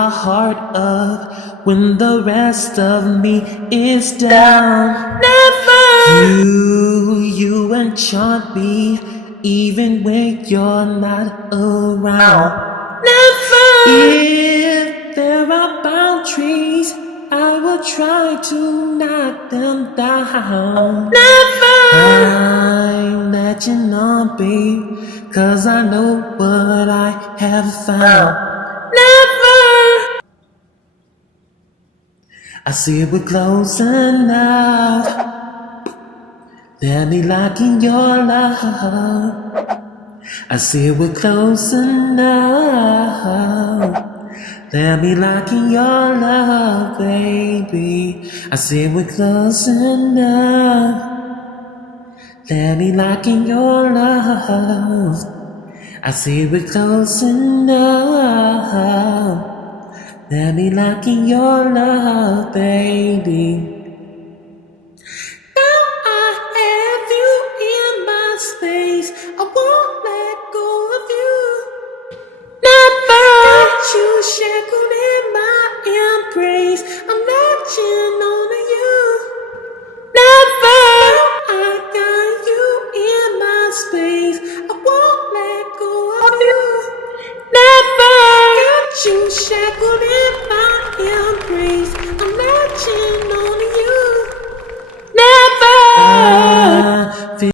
my heart up when the rest of me is down. Never. You enchant me even when you're not around. Never. If there are boundaries, I will try to knock them down. Never. I'm latching on, babe, 'cause I know what I have found. Never. I see we're close enough. Let me lock in your love. I see we're close enough. Let me lock in your love, baby. I see we're close enough. Let me lock in your love. I see we're close enough. Let me lock in your love, baby.